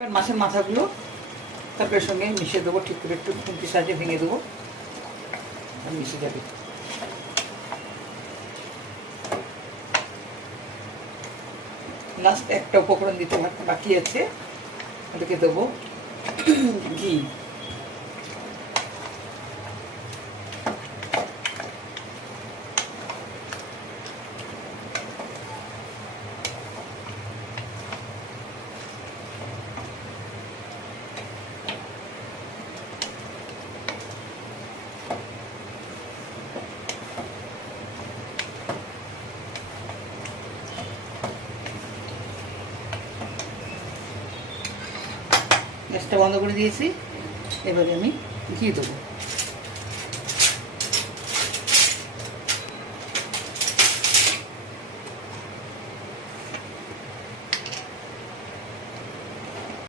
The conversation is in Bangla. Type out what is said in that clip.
এবার মাছের মাথাগুলো তরকারির সঙ্গে মিশিয়ে দেবো, ঠিক করে একটু খুন্তি সাহায্যে ভেঙে দেবো, আর মিশে যাবে। লাস্ট একটা উপকরণ দিতে বাকি আছে, ওটাকে দেবো ঘি। গ্যাসটা বন্ধ করে দিয়েছি, এবারে আমি ঘি দেবো।